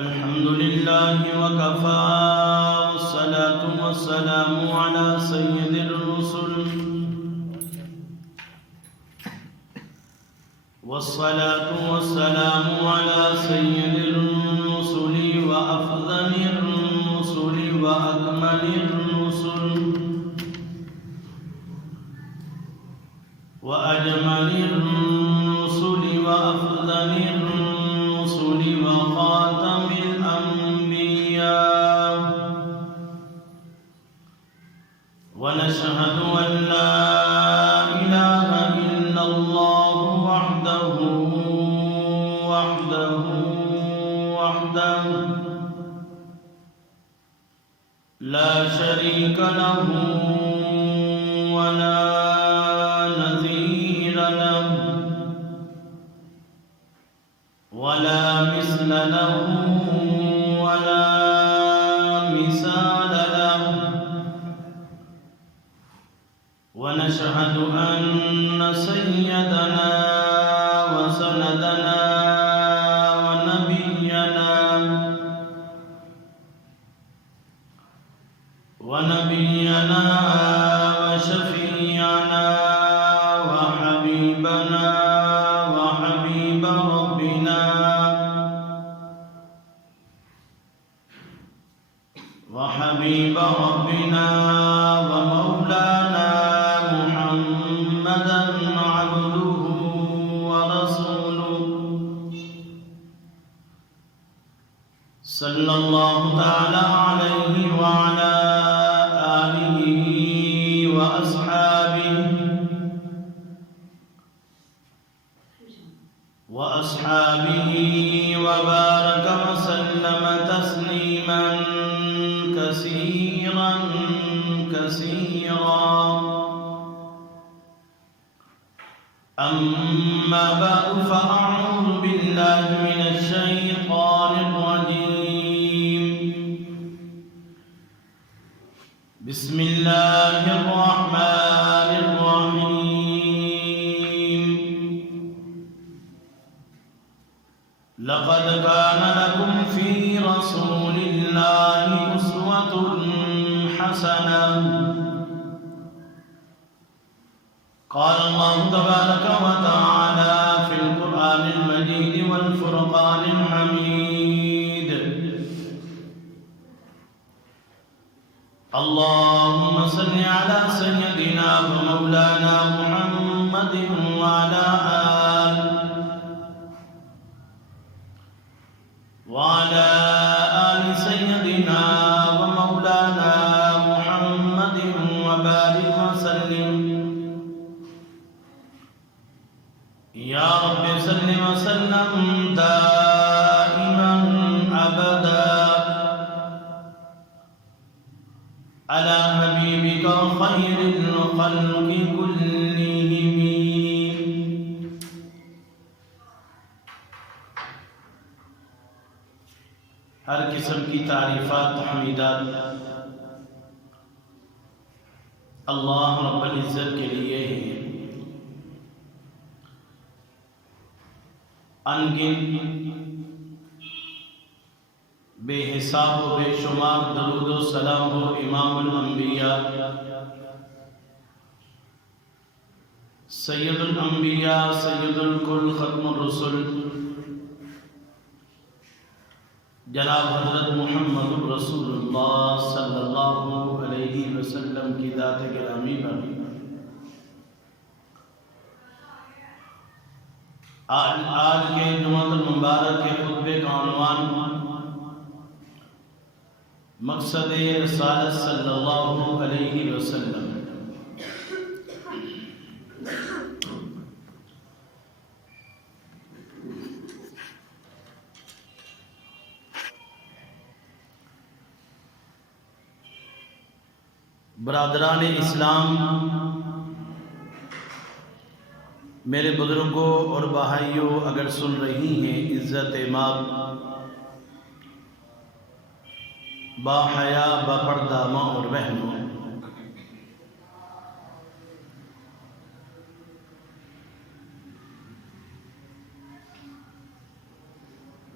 الحمد لله وكفى والصلاة والسلام على سيد الرسل وأفضل الرسل وأكمل الرسل وأجمل الرسل وأفضل الرسل وخاتم الأنبياء ونشهد أن لا إله إلا الله وحده لا شريك له ولا نظير له ولا مثل له ولا مثال له ونشهد أن سيدنا وسندنا ونبينا وشفيعنا وحبيبنا وحبيب ربنا ومولانا محمدا عبده ورسوله صلى الله تعالى عليه وعلى وأصحابه وبارك وسلم تسليما كثيرا أما بعد فأعوذ بالله من الشيطان الرجيم بسم الله الرحمن الرحيم لقد كان لكم في رسول الله أسوة حسنة قال الله تبارك وتعالى في القرآن المجيد والفرقان الحميد اللهم صل على سيدنا ومولانا محمد وعلى آل سيدنا ومولانا محمد وبارك وسلم يا رب صل وسلم دائما أبدا على حبيبك خير الخلق كلهم. ہر قسم کی تعریفات تحمیدات اللہ رب العزت کے لیے ہیں. انگن بے حساب و بے شمار درود و سلام ہو امام الانبیاء سید الانبیاء سید الکل ختم الرسل جناب حضرت محمد رسول اللہ صلی اللہ علیہ وسلم کی ذات گرامی پر. آج کے جمعہ المبارک کے خطبے کا عنوان مقصد رسالت صلی اللہ علیہ وسلم. برادران اسلام، میرے بزرگوں اور بھائیوں، اگر سن رہی ہیں عزت ماب با حیا با پردہ ماں اور بہنوں،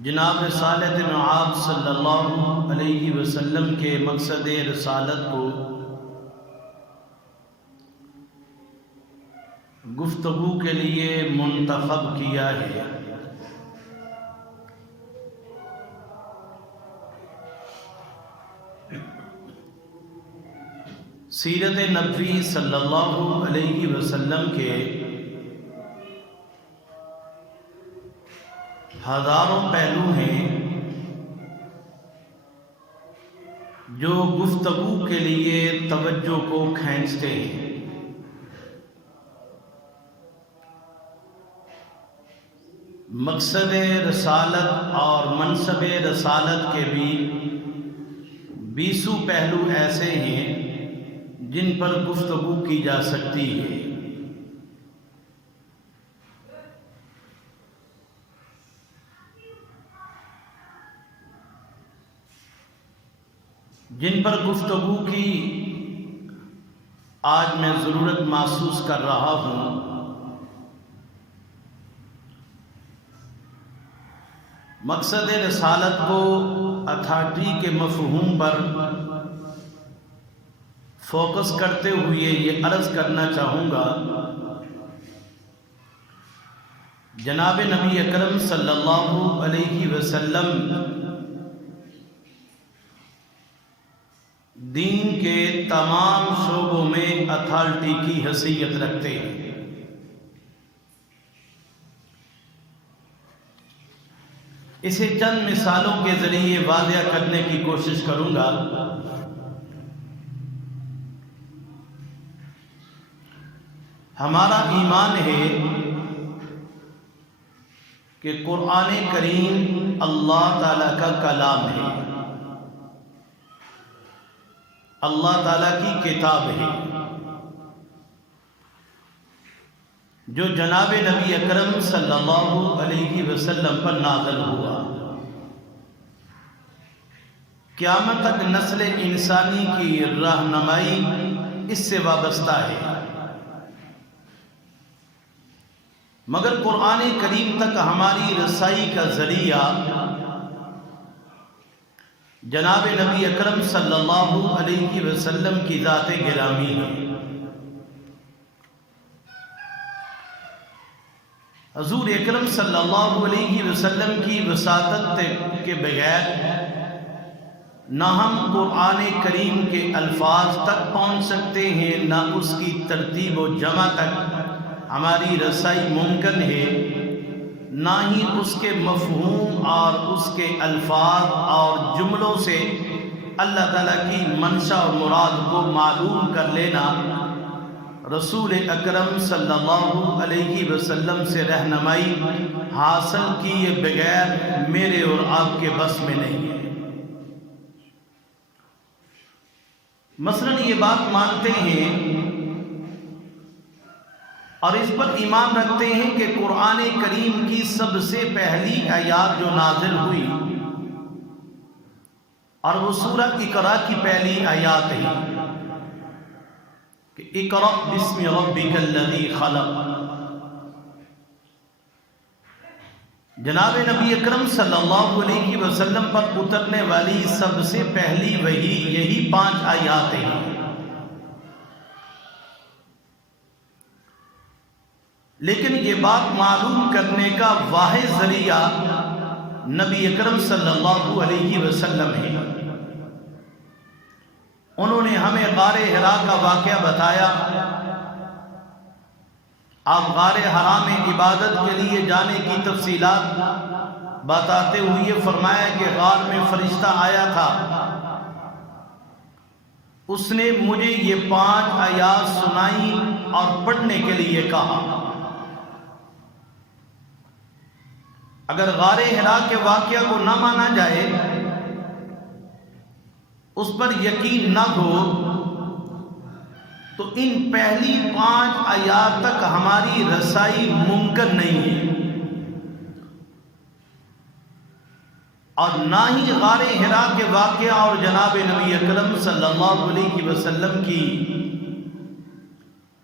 جناب رسالت نعاب صلی اللہ علیہ وسلم کے مقصد رسالت کو گفتگو کے لیے منتخب کیا ہے۔ سیرت نبوی صلی اللہ علیہ وسلم کے ہزاروں پہلو ہیں جو گفتگو کے لیے توجہ کو کھینچتے ہیں۔ مقصد رسالت اور منصب رسالت کے بھی 20 پہلو ایسے ہیں جن پر گفتگو کی جا سکتی ہے۔ جن پر گفتگو کی آج میں ضرورت محسوس کر رہا ہوں۔ مقصد رسالت کو اتھارٹی کے مفہوم پر فوکس کرتے ہوئے یہ عرض کرنا چاہوں گا، جناب نبی اکرم صلی اللہ علیہ وسلم دین کے تمام شعبوں میں اتھارٹی کی حیثیت رکھتے ہیں۔ اسے چند مثالوں کے ذریعے واضح کرنے کی کوشش کروں گا۔ ہمارا ایمان ہے کہ قرآن کریم اللہ تعالیٰ کا کلام ہے، اللہ تعالیٰ کی کتاب ہے، جو جناب نبی اکرم صلی اللہ علیہ وسلم پر نازل ہوا۔ قیامت تک نسل انسانی کی رہنمائی اس سے وابستہ ہے، مگر قرآن کریم تک ہماری رسائی کا ذریعہ جناب نبی اکرم صلی اللہ علیہ وسلم کی ذات گرامی ہے۔ حضور اکرم صلی اللہ علیہ وسلم کی وساطت کے بغیر نہ ہم قرآن کریم کے الفاظ تک پہنچ سکتے ہیں، نہ اس کی ترتیب و جمع تک ہماری رسائی ممکن ہے، نہ ہی اس کے مفہوم اور اس کے الفاظ اور جملوں سے اللہ تعالیٰ کی منشا اور مراد کو معلوم کر لینا رسول اکرم صلی اللہ علیہ وسلم سے رہنمائی حاصل کیے بغیر میرے اور آپ کے بس میں نہیں ہے۔ مثلاً یہ بات مانتے ہیں اور اس پر ایمان رکھتے ہیں کہ قرآن کریم کی سب سے پہلی آیات جو نازل ہوئی اور وہ سورہ اقرا کی پہلی آیات ہے کہ اقرأ بسم ربک الذی خلق۔ جناب نبی اکرم صلی اللہ علیہ وسلم پر اترنے والی سب سے پہلی وحی یہی 5 آیات ہیں۔ لیکن یہ بات معلوم کرنے کا واحد ذریعہ نبی اکرم صلی اللہ علیہ وسلم ہے۔ انہوں نے ہمیں غار حرا کا واقعہ بتایا۔ آپ غار حرا میں عبادت کے لیے جانے کی تفصیلات بتاتے ہوئے فرمایا کہ غار میں فرشتہ آیا تھا، اس نے مجھے یہ 5 آیات سنائی اور پڑھنے کے لیے کہا۔ اگر غار حرا کے واقعہ کو نہ مانا جائے، اس پر یقین نہ ہو، تو ان پہلی 5 آیات تک ہماری رسائی ممکن نہیں ہے، اور نہ ہی غار حرا کے واقعہ اور جناب نبی اکرم صلی اللہ علیہ وسلم کی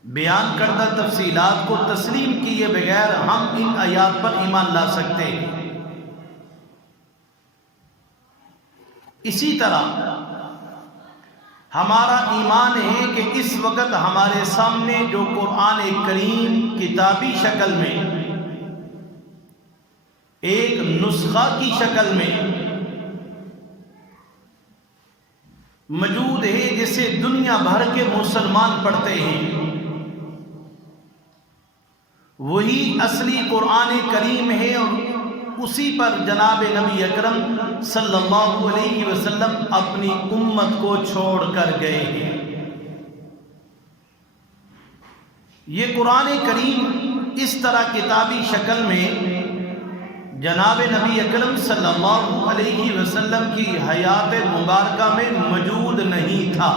بیان کردہ تفصیلات کو تسلیم کیے بغیر ہم ان آیات پر ایمان لا سکتے ہیں۔ اسی طرح ہمارا ایمان ہے کہ اس وقت ہمارے سامنے جو قرآن کریم کتابی شکل میں ایک نسخہ کی شکل میں موجود ہے، جسے دنیا بھر کے مسلمان پڑھتے ہیں، وہی اصلی قرآن کریم ہے، اور اسی پر جناب نبی اکرم صلی اللہ علیہ وسلم اپنی امت کو چھوڑ کر گئے ہیں۔ یہ قرآن کریم اس طرح کتابی شکل میں جناب نبی اکرم صلی اللہ علیہ وسلم کی حیات مبارکہ میں موجود نہیں تھا،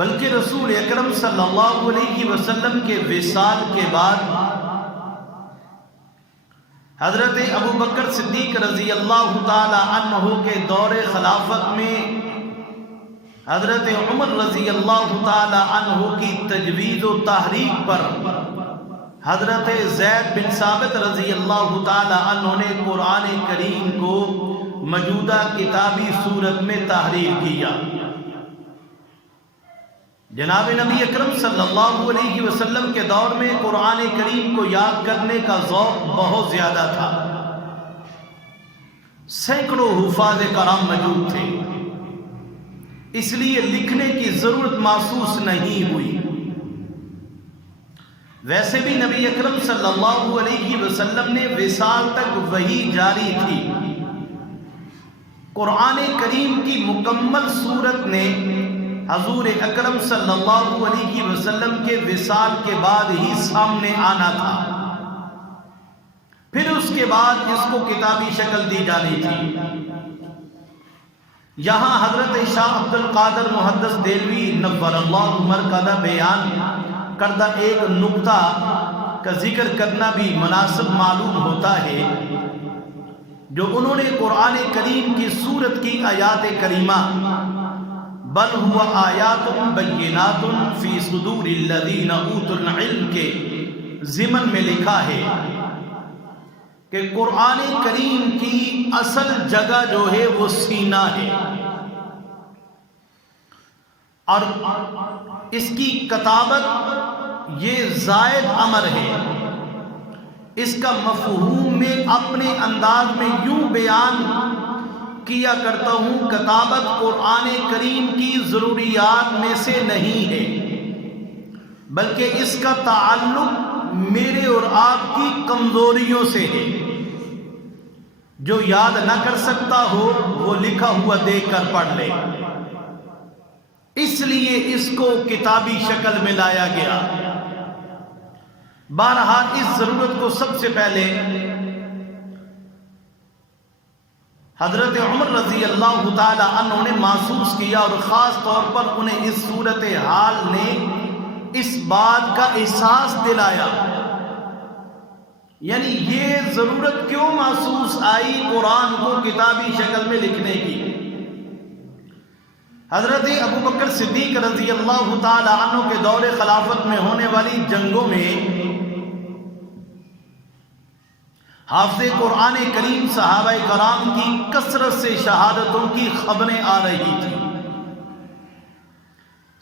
بلکہ رسول اکرم صلی اللہ علیہ وسلم کے وصال کے بعد حضرت ابو بکر صدیق رضی اللہ تعالی عنہ کے دور خلافت میں حضرت عمر رضی اللہ تعالی عنہ کی تجویز و تحریک پر حضرت زید بن ثابت رضی اللہ تعالی عنہ نے قرآن کریم کو موجودہ کتابی صورت میں تحریر کیا۔ جناب نبی اکرم صلی اللہ علیہ وسلم کے دور میں قرآن کریم کو یاد کرنے کا ذوق بہت زیادہ تھا، سینکڑوں حفاظ کرام موجود تھے، اس لیے لکھنے کی ضرورت محسوس نہیں ہوئی۔ ویسے بھی نبی اکرم صلی اللہ علیہ وسلم نے وصال تک وحی جاری تھی، قرآن کریم کی مکمل صورت نے حضور اکرم صلی اللہ علیہ وسلم کے وصال کے بعد ہی سامنے آنا تھا، پھر اس کے بعد اس کو کتابی شکل دی جانی تھی۔ یہاں حضرت شاہ عبد القادر محدث دہلوی نور اللہ مرکزہ بیان کردہ ایک نقطہ کا ذکر کرنا بھی مناسب معلوم ہوتا ہے، جو انہوں نے قرآن کریم کی سورت کی آیات کریمہ بل ہوا آیات بینات فی صدور الذین اوتوا العلم کے ضمن میں لکھا ہے کہ قرآن کریم کی اصل جگہ جو ہے وہ سینہ ہے، اور اس کی کتابت یہ زائد امر ہے۔ اس کا مفہوم میں اپنے انداز میں یوں بیان کیا کرتا ہوں، کتابت قرآن کریم کی ضروریات میں سے نہیں ہے، بلکہ اس کا تعلق میرے اور آپ کی کمزوریوں سے ہے۔ جو یاد نہ کر سکتا ہو وہ لکھا ہوا دیکھ کر پڑھ لے، اس لیے اس کو کتابی شکل میں لایا گیا۔ بہرحال اس ضرورت کو سب سے پہلے حضرت عمر رضی اللہ تعالی عنہ نے محسوس کیا، اور خاص طور پر انہیں اس صورتحال نے اس بات کا احساس دلایا، یعنی یہ ضرورت کیوں محسوس آئی قرآن کو کتابی شکل میں لکھنے کی۔ حضرت ابو بکر صدیق رضی اللہ تعالی عنہ کے دور خلافت میں ہونے والی جنگوں میں حافظ قرآن کریم صحابہ کرام کی کثرت سے شہادتوں کی خبریں آ رہی تھی۔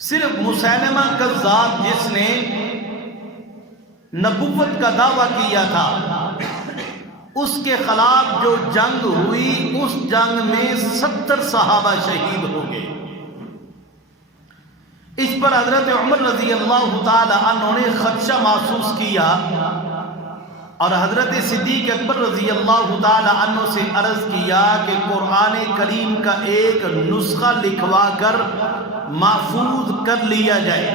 صرف مسیلمہ کذاب جس نے نبوت کا دعویٰ کیا تھا، اس کے خلاف جو جنگ ہوئی، اس جنگ میں 70 صحابہ شہید ہو گئے۔ اس پر حضرت عمر رضی اللہ تعالی عنہ نے خدشہ محسوس کیا، اور حضرت صدیق اکبر رضی اللہ تعالی عنہ سے عرض کیا کہ قرآن کریم کا ایک نسخہ لکھوا کر محفوظ کر لیا جائے،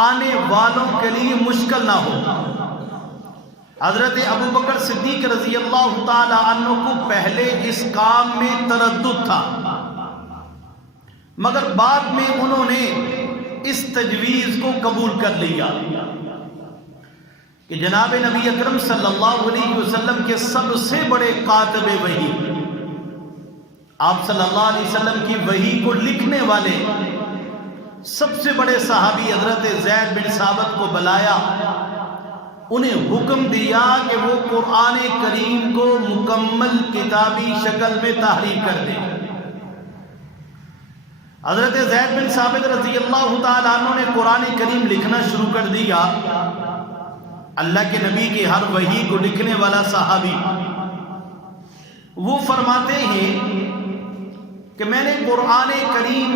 آنے والوں کے لیے مشکل نہ ہو۔ حضرت ابو بکر صدیق رضی اللہ تعالی عنہ کو پہلے اس کام میں تردد تھا، مگر بعد میں انہوں نے اس تجویز کو قبول کر لیا کہ جناب نبی اکرم صلی اللہ علیہ وسلم کے سب سے بڑے کاتب وحی، آپ صلی اللہ علیہ وسلم کی وحی کو لکھنے والے سب سے بڑے صحابی حضرت زید بن ثابت کو بلایا، انہیں حکم دیا کہ وہ قرآن کریم کو مکمل کتابی شکل میں تحریر کر دیں۔ حضرت زید بن ثابت رضی اللہ تعالیٰ عنہ نے قرآن کریم لکھنا شروع کر دیا۔ اللہ کے نبی کی ہر وحی کو لکھنے والا صحابی، وہ فرماتے ہیں کہ میں نے قرآن کریم